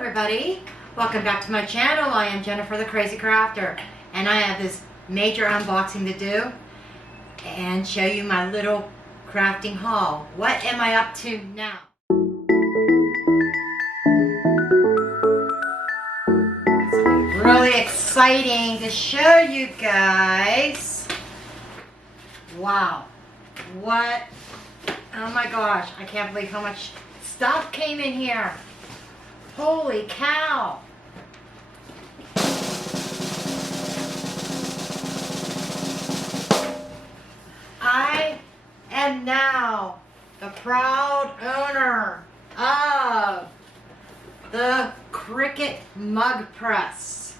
everybody, welcome back to my channel. I am Jennifer the Crazy Crafter, and I have this major unboxing to do and show you my little crafting haul. What am I up to now? It's really exciting to show you guys. Wow, what, oh my gosh, I can't believe how much stuff came in here. Holy cow! I am now the proud owner of the Cricut Mug Press.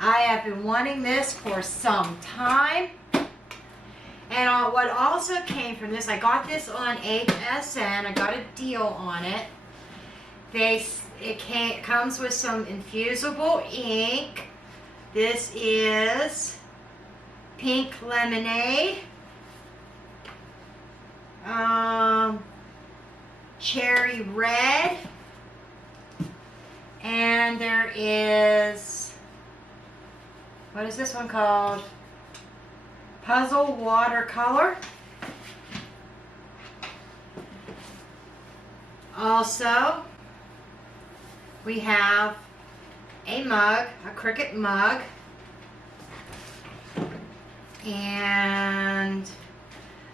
I have been wanting this for some time. And what also came from this, I got this on HSN. I got a deal on it. It comes with some infusible ink. This is pink lemonade, cherry red, and there is, what is this one called? Puzzle watercolor. Also, we have a mug, a Cricut mug, and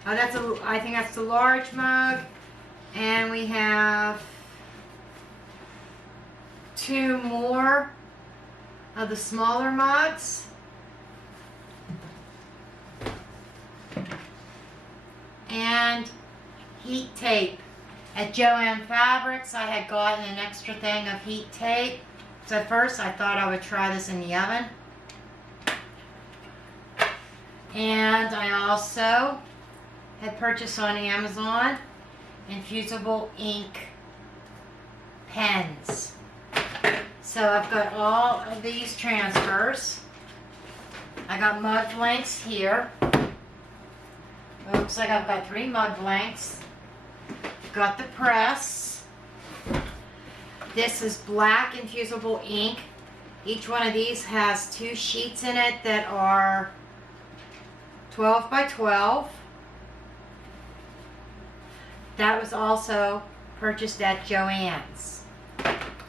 I think that's the large mug, and we have two more of the smaller mugs. And heat tape. At Joann Fabrics, I had gotten an extra thing of heat tape. So at first I thought I would try this in the oven. And I also had purchased on Amazon infusible ink pens. So I've got all of these transfers. I got mug blanks here. It looks like I've got 3 mug blanks. Got the press. This is black infusible ink. Each one of these has 2 sheets in it that are 12 by 12. That was also purchased at Joann's.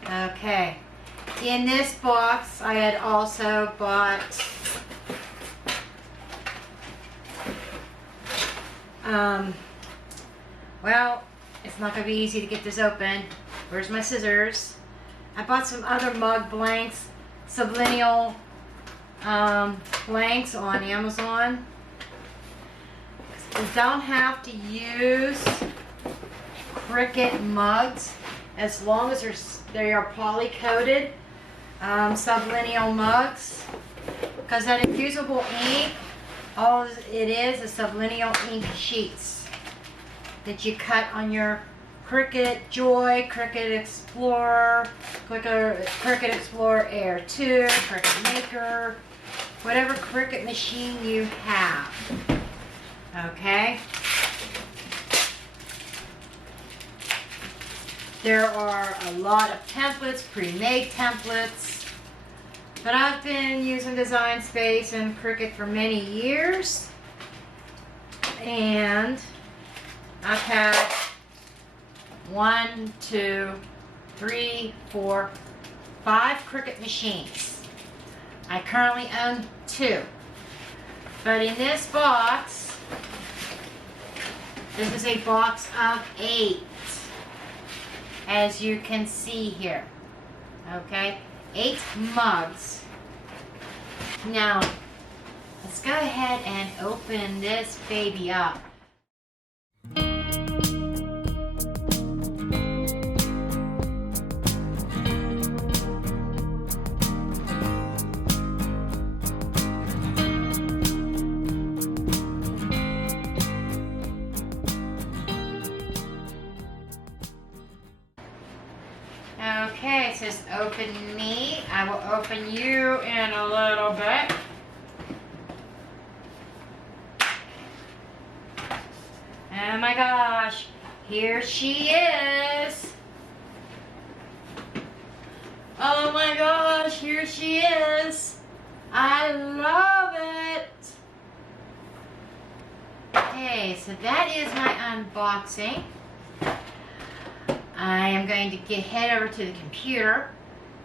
Okay. In this box, I had also bought well, it's not going to be easy to get this open. Where's my scissors? I bought some other mug blanks, sublineal blanks on Amazon. You don't have to use Cricut mugs as long as they are poly coated sublineal mugs, because that infusible ink, all it is sublineal ink sheets that you cut on your Cricut Joy, Cricut Explorer, Cricut Explorer Air 2, Cricut Maker, whatever Cricut machine you have. Okay? There are a lot of templates, pre-made templates, but I've been using Design Space and Cricut for many years, and I've had 1, 2, 3, 4, 5 Cricut machines. I currently own 2. But in this box, this is a box of 8, as you can see here. Okay, 8 mugs. Now, let's go ahead and open this baby up. Okay, it says open me. I will open you in a little bit. Oh my gosh, here she is. Oh my gosh, here she is. I love it. Okay, so that is my unboxing. I am going to head over to the computer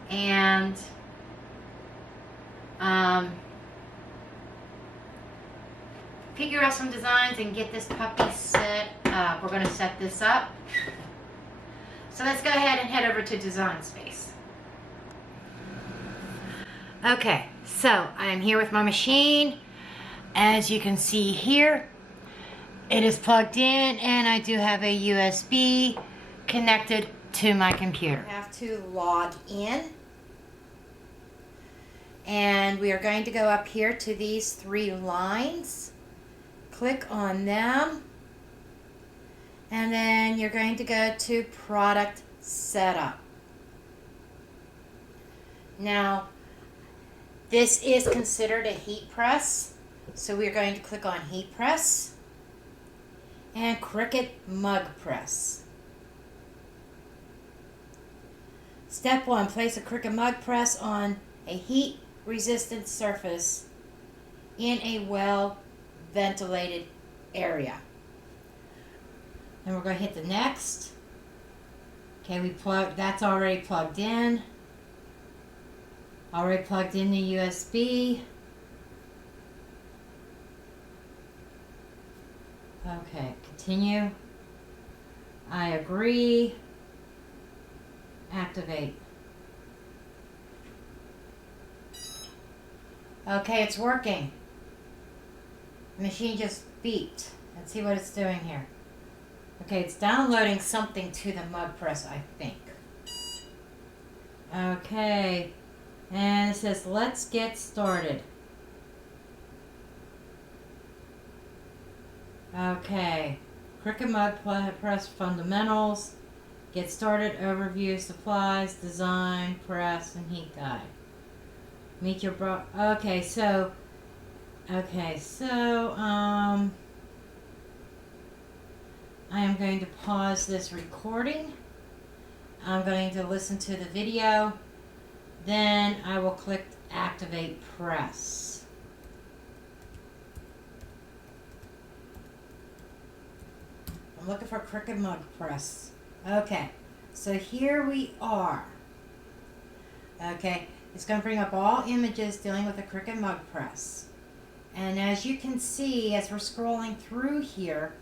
and figure out some designs and get this puppy set up. We're going to set this up. So let's go ahead and head over to Design Space. Okay, so I am here with my machine. As you can see here, it is plugged in and I do have a USB connected to my computer. I have to log in. And we are going to go up here to these 3 lines. Click on them. And then you're going to go to Product Setup. Now, this is considered a heat press. So we're going to click on Heat Press and Cricut Mug Press. Step 1, place a Cricut Mug Press on a heat-resistant surface in a well-ventilated area. And we're going to hit the next. Okay, that's already plugged in. Already plugged in the USB. Okay, continue. I agree. Activate. Okay, it's working. The machine just beeped. Let's see what it's doing here. Okay, it's downloading something to the mug press, I think. Okay, and it says, let's get started. Okay, Cricut Mug Press Fundamentals. Get started, overview, supplies, design, press, and heat guide. Meet your okay, so I am going to pause this recording. I'm going to listen to the video. Then I will click Activate Press. I'm looking for Cricut Mug Press. Okay, so here we are. Okay, it's going to bring up all images dealing with the Cricut Mug Press. And as you can see, as we're scrolling through here,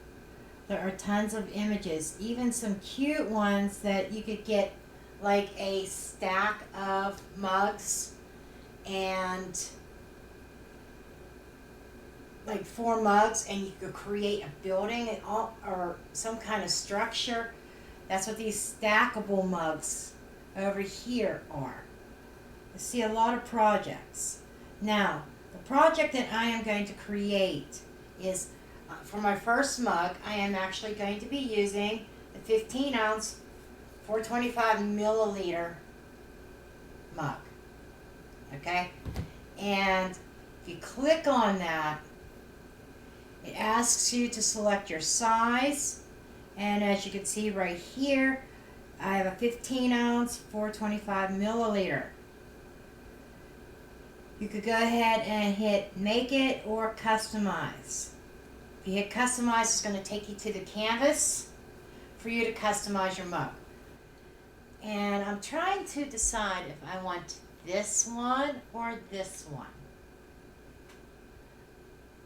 there are tons of images, even some cute ones that you could get, like a stack of mugs and like 4 mugs, and you could create a building and all, or some kind of structure. That's what these stackable mugs over here are. You see a lot of projects. Now, the project that I am going to create is, for my first mug, I am actually going to be using the 15 ounce 425 milliliter mug. Okay? And if you click on that, it asks you to select your size. And as you can see right here, I have a 15 ounce 425 milliliter. You could go ahead and hit make it or customize. If you hit customize, it's going to take you to the canvas for you to customize your mug. And I'm trying to decide if I want this one or this one.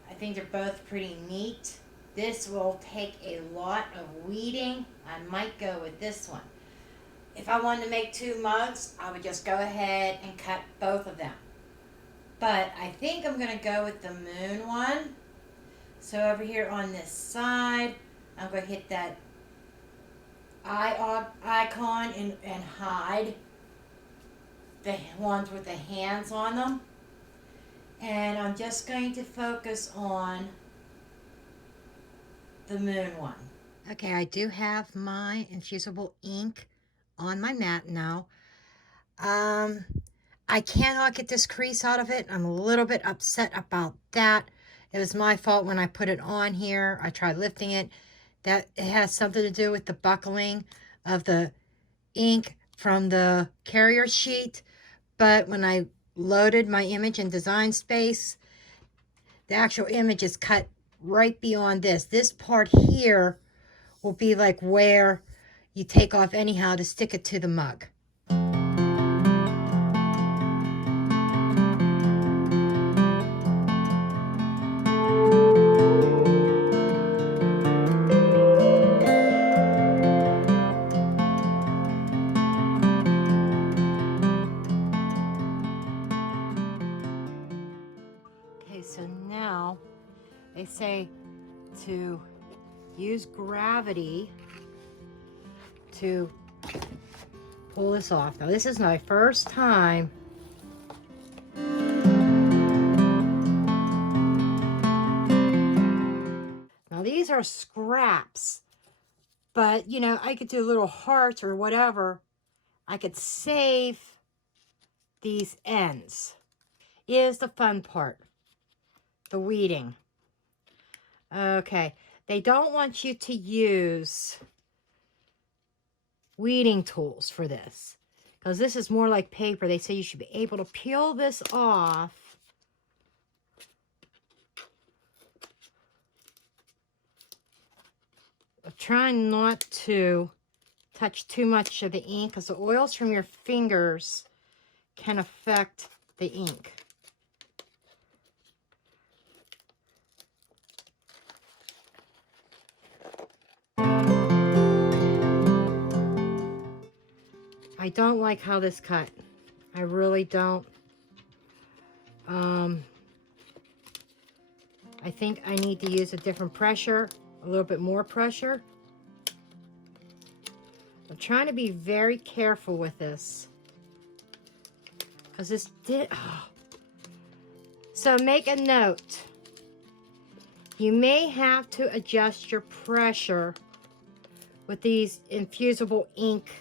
I think they're both pretty neat. This will take a lot of weeding. I might go with this one. If I wanted to make 2 mugs, I would just go ahead and cut both of them. But I think I'm going to go with the moon one. So over here on this side, I'm going to hit that eye icon and hide the ones with the hands on them. And I'm just going to focus on the moon one. Okay, I do have my infusible ink on my mat now. I cannot get this crease out of it. I'm a little bit upset about that. It was my fault when I put it on here. I tried lifting it. That it has something to do with the buckling of the ink from the carrier sheet, but when I loaded my image in Design Space, the actual image is cut right beyond this. This part here will be like where you take off anyhow to stick it to the mug. Okay, so now they say to use gravity to pull this off. Now this is my first time now these are scraps, but you know, I could do little hearts or whatever. I could save these ends. Is the fun part, the weeding. Okay, they don't want you to use weeding tools for this, because this is more like paper. They say you should be able to peel this off trying not to touch too much of the ink, because the oils from your fingers can affect the ink. I don't like how this cut. I really don't. I think I need to use a different pressure, a little bit more pressure. I'm trying to be very careful with this, because this did... Oh. So make a note. You may have to adjust your pressure with these infusible ink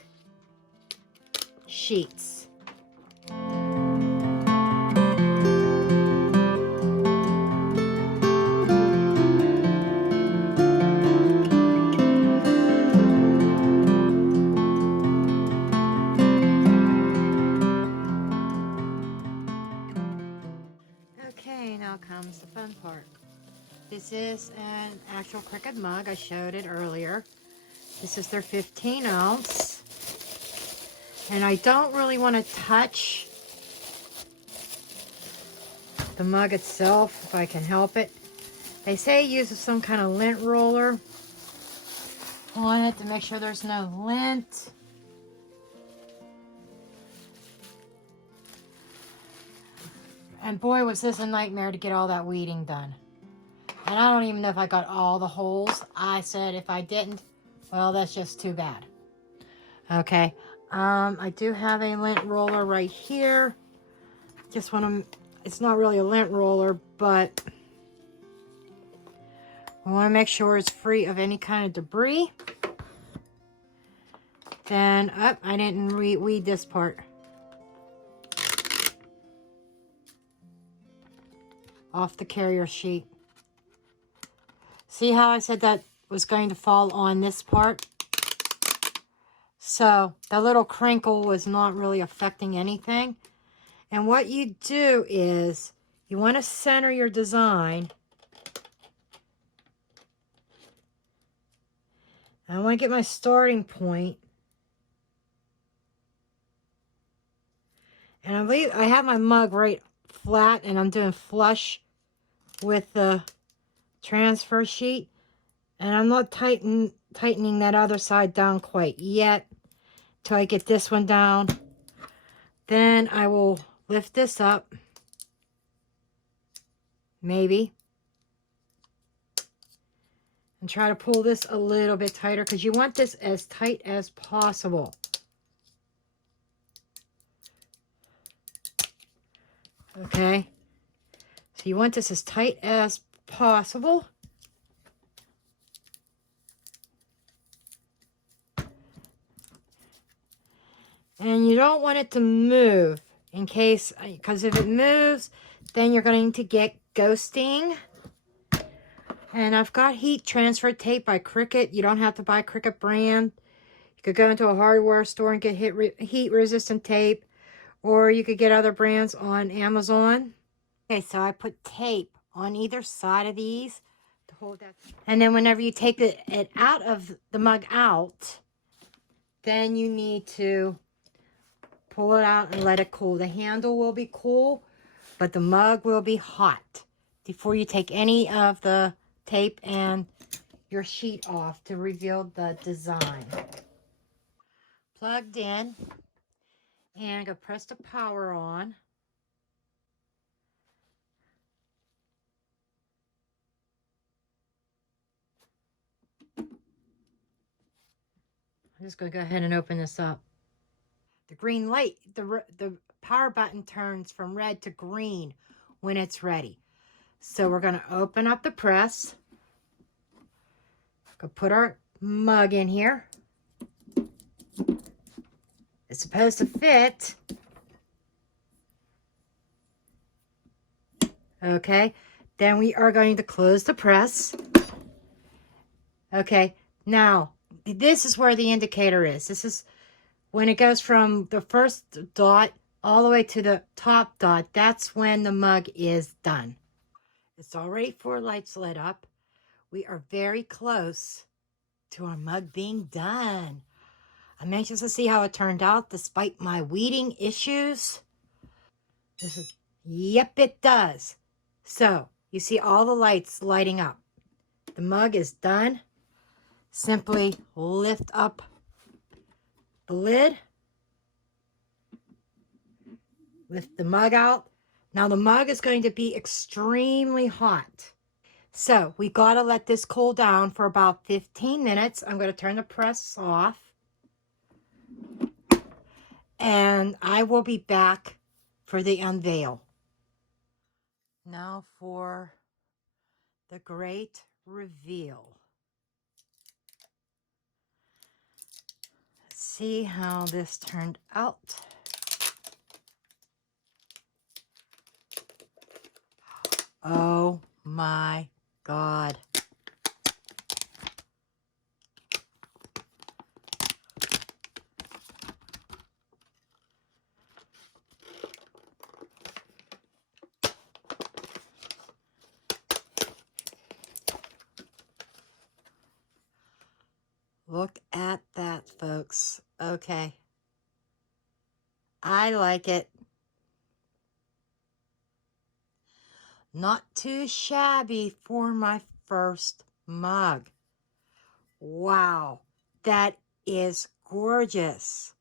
sheets. Okay, now comes the fun part. This is an actual Cricut mug. I showed it earlier. This is their 15 ounce. And I don't really want to touch the mug itself if I can help it. They say use some kind of lint roller on it to make sure there's no lint. And boy, was this a nightmare to get all that weeding done. And I don't even know if I got all the holes. I said if I didn't, well, that's just too bad. Okay. I do have a lint roller right here. Just want to, it's not really a lint roller, but I want to make sure it's free of any kind of debris. Then, I didn't weed this part. Off the carrier sheet. See how I said that was going to fall on this part? So that little crinkle was not really affecting anything. And what you do is you want to center your design. I want to get my starting point. And I believe I have my mug right flat, and I'm doing flush with the transfer sheet. And I'm not tightening that other side down quite yet till I get this one down. Then I will lift this up, maybe, and try to pull this a little bit tighter, because you want this as tight as possible. Okay, so you want this as tight as possible. And you don't want it to move in case, because if it moves, then you're going to get ghosting. And I've got heat transfer tape by Cricut. You don't have to buy Cricut brand. You could go into a hardware store and get heat resistant tape, or you could get other brands on Amazon. Okay, so I put tape on either side of these to hold that. And then whenever you take it out of the mug out, then you need to pull it out and let it cool. The handle will be cool, but the mug will be hot before you take any of the tape and your sheet off to reveal the design. Plugged in, and I'm going to press the power on. I'm just going to go ahead and open this up. The green light, the power button turns from red to green when it's ready. So we're going to open up the press. Go put our mug in here. It's supposed to fit. Okay, then we are going to close the press. Okay, now this is where the indicator is. This is when it goes from the first dot all the way to the top dot. That's when the mug is done. It's already 4 lights lit up. We are very close to our mug being done. I'm anxious to see how it turned out despite my weeding issues. Yep, it does. So, you see all the lights lighting up. The mug is done. Simply lift up the lid. Lift the mug out. Now the mug is going to be extremely hot. So, we got to let this cool down for about 15 minutes. I'm going to turn the press off. And I will be back for the unveil. Now for the great reveal. Let's see how this turned out. Oh my God. Look at that, folks. Okay. I like it. Not too shabby for my first mug. Wow. That is gorgeous.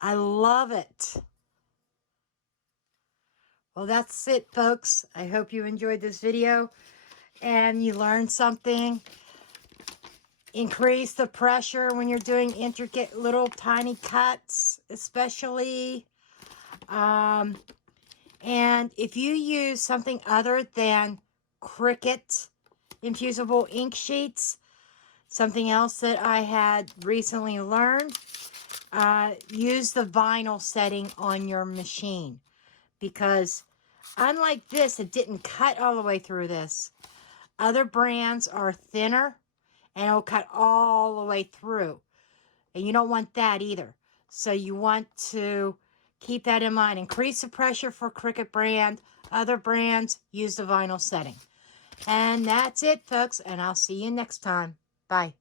I love it. Well, that's it, folks. I hope you enjoyed this video and you learned something. Increase the pressure when you're doing intricate little tiny cuts, especially. And if you use something other than Cricut infusible ink sheets, something else that I had recently learned, use the vinyl setting on your machine, because unlike this, it didn't cut all the way through this. Other brands are thinner and it'll cut all the way through. And you don't want that either. So you want to keep that in mind. Increase the pressure for Cricut brand. Other brands, use the vinyl setting. And that's it, folks. And I'll see you next time. Bye.